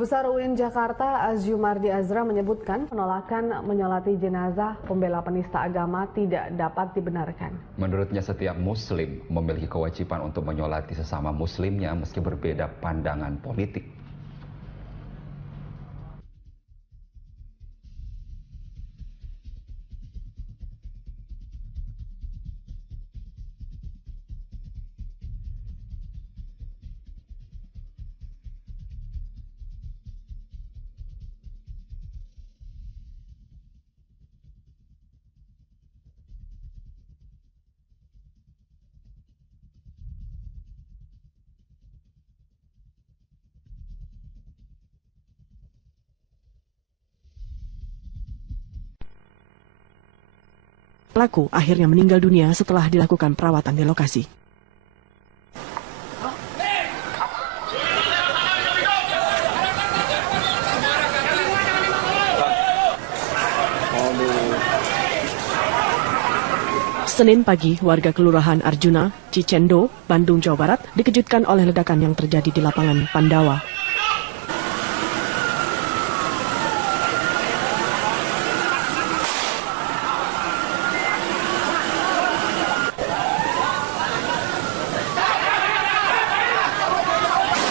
Besar UIN Jakarta Azumardi Azra menyebutkan penolakan menyolati jenazah pembela penista agama tidak dapat dibenarkan. Menurutnya setiap muslim memiliki kewajiban untuk menyolati sesama muslimnya meski berbeda pandangan politik. Pelaku akhirnya meninggal dunia setelah dilakukan perawatan di lokasi. Senin pagi, warga Kelurahan Arjuna, Cicendo, Bandung, Jawa Barat dikejutkan oleh ledakan yang terjadi di lapangan Pandawa.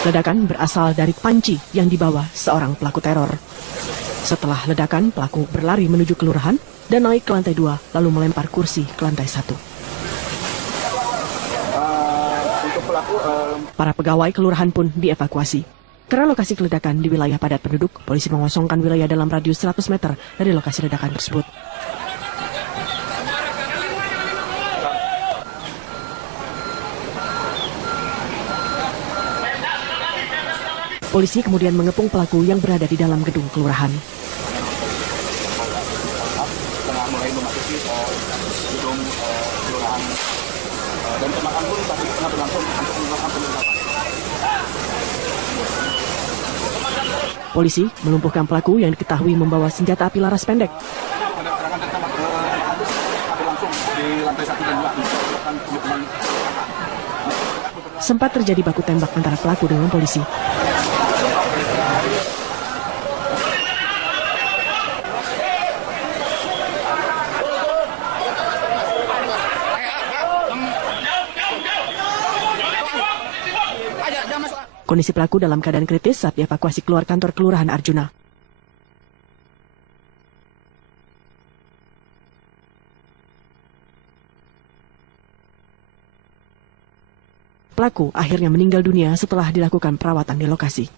Ledakan berasal dari panci yang dibawa seorang pelaku teror. Setelah ledakan, pelaku berlari menuju kelurahan dan naik ke lantai 2, lalu melempar kursi ke lantai 1. Para pegawai kelurahan pun dievakuasi. Karena lokasi ledakan di wilayah padat penduduk, polisi mengosongkan wilayah dalam radius 100 meter dari lokasi ledakan tersebut. Polisi kemudian mengepung pelaku yang berada di dalam gedung kelurahan. Mulai memasuki gedung kelurahan dan tembakan pun saat ini tengah berlangsung untuk melakukan penyelidikan. Polisi melumpuhkan pelaku yang diketahui membawa senjata api laras pendek. Ada keterangan tentang berlangsung di lantai 1 dan 2. Sempat terjadi baku tembak antara pelaku dengan polisi. Kondisi pelaku dalam keadaan kritis saat dievakuasi keluar kantor Kelurahan Arjuna. Pelaku akhirnya meninggal dunia setelah dilakukan perawatan di lokasi.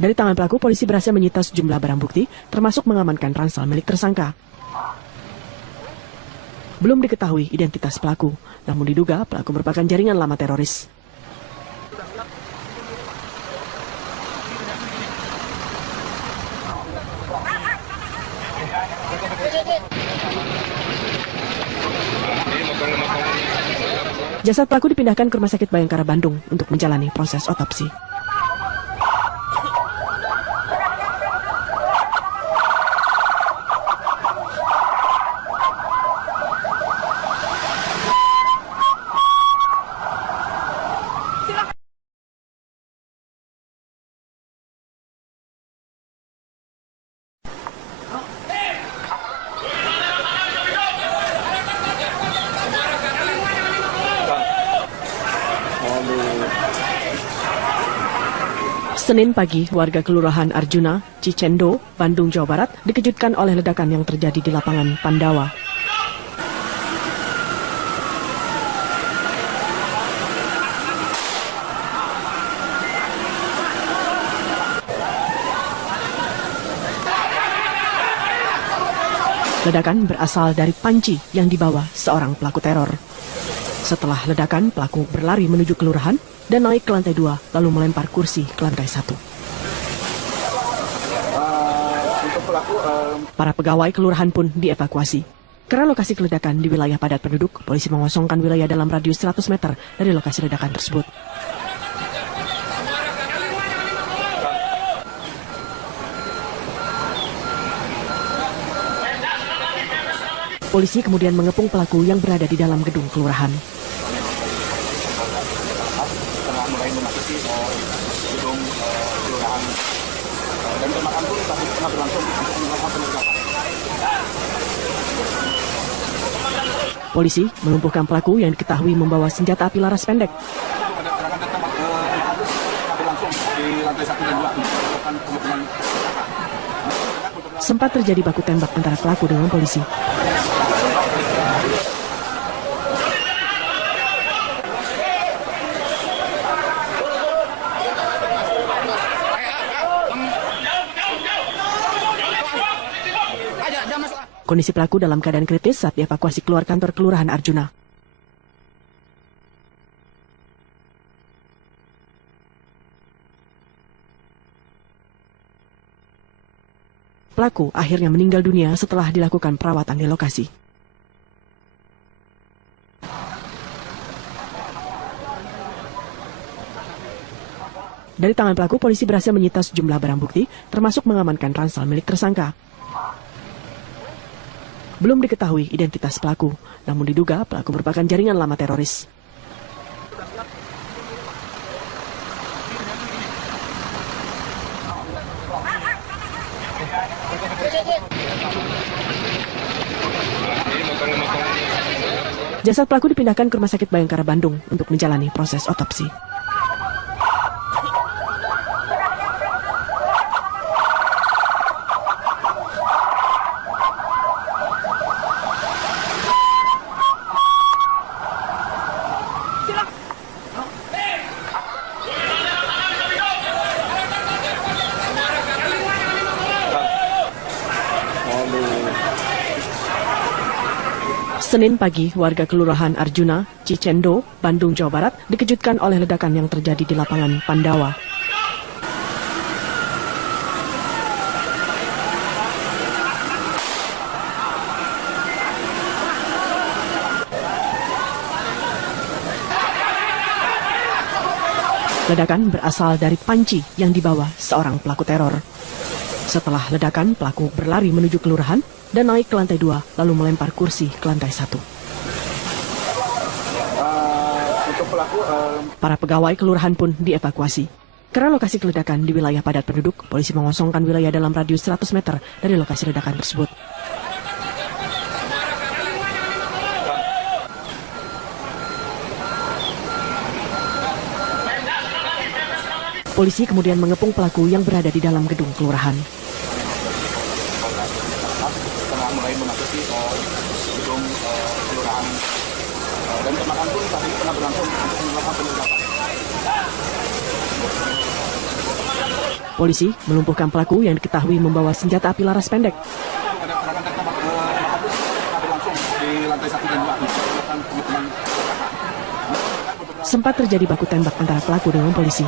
Dari tangan pelaku, polisi berhasil menyita sejumlah barang bukti, termasuk mengamankan ransel milik tersangka. Belum diketahui identitas pelaku, namun diduga pelaku merupakan jaringan lama teroris. Jasad pelaku dipindahkan ke Rumah Sakit Bayangkara Bandung untuk menjalani proses otopsi. Senin pagi, warga Kelurahan Arjuna, Cicendo, Bandung, Jawa Barat dikejutkan oleh ledakan yang terjadi di lapangan Pandawa. Ledakan berasal dari panci yang dibawa seorang pelaku teror. Setelah ledakan, pelaku berlari menuju kelurahan dan naik ke lantai 2, lalu melempar kursi ke lantai 1. Para pegawai kelurahan pun dievakuasi. Karena lokasi ledakan di wilayah padat penduduk, polisi mengosongkan wilayah dalam radius 100 meter dari lokasi ledakan tersebut. Polisi kemudian mengepung pelaku yang berada di dalam gedung kelurahan. Setelah mulai memasuki gedung kelurahan dan tembakan pun saat ini tengah berlangsung untuk melakukan penerjakan. Polisi melumpuhkan pelaku yang diketahui membawa senjata api laras pendek. Ada serangan dan tembak berlangsung di lantai 1 dan 2 melakukan pemukulan. Sempat terjadi baku tembak antara pelaku dengan polisi. Kondisi pelaku dalam keadaan kritis saat dievakuasi keluar kantor Kelurahan Arjuna. Pelaku akhirnya meninggal dunia setelah dilakukan perawatan di lokasi. Dari tangan pelaku, polisi berhasil menyita sejumlah barang bukti, termasuk mengamankan ransel milik tersangka. Belum diketahui identitas pelaku, namun diduga pelaku merupakan jaringan lama teroris. Jasad pelaku dipindahkan ke Rumah Sakit Bayangkara Bandung untuk menjalani proses otopsi. Senin pagi, warga Kelurahan Arjuna, Cicendo, Bandung, Jawa Barat dikejutkan oleh ledakan yang terjadi di lapangan Pandawa. Ledakan berasal dari panci yang dibawa seorang pelaku teror. Setelah ledakan, pelaku berlari menuju kelurahan dan naik ke lantai 2, lalu melempar kursi ke lantai 1. Untuk pelaku, Para pegawai kelurahan pun dievakuasi. Karena lokasi ledakan di wilayah padat penduduk, polisi mengosongkan wilayah dalam radius 100 meter dari lokasi ledakan tersebut. Polisi kemudian mengepung pelaku yang berada di dalam gedung kelurahan. setelah mulai memasuki gedung kelurahan dan tembakan pun saat ini tengah berlangsung untuk melakukan penerjakan. Polisi melumpuhkan pelaku yang diketahui membawa senjata api laras pendek. Ada serangan dan tembak tengah berlangsung di lantai 1 dan 2 melakukan pemukulan. Sempat terjadi baku tembak antara pelaku dengan polisi.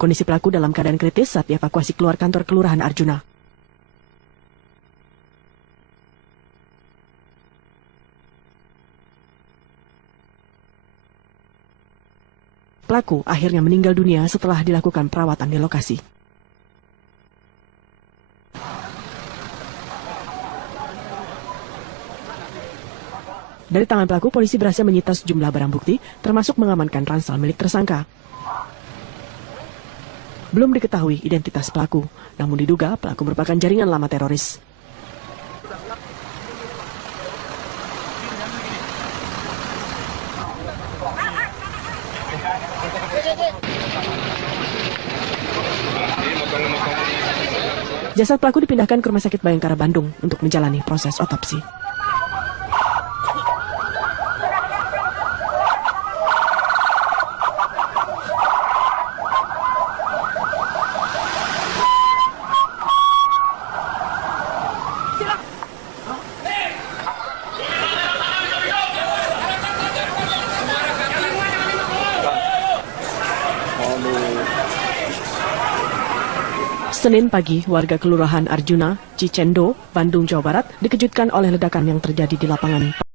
Kondisi pelaku dalam keadaan kritis saat dievakuasi keluar kantor Kelurahan Arjuna. Pelaku akhirnya meninggal dunia setelah dilakukan perawatan di lokasi. Dari tangan pelaku, polisi berhasil menyita sejumlah barang bukti, termasuk mengamankan ransel milik tersangka. Belum diketahui identitas pelaku, namun diduga pelaku merupakan jaringan lama teroris. Jasad pelaku dipindahkan ke Rumah Sakit Bayangkara Bandung untuk menjalani proses otopsi. Senin pagi, warga Kelurahan Arjuna, Cicendo, Bandung, Jawa Barat dikejutkan oleh ledakan yang terjadi di lapangan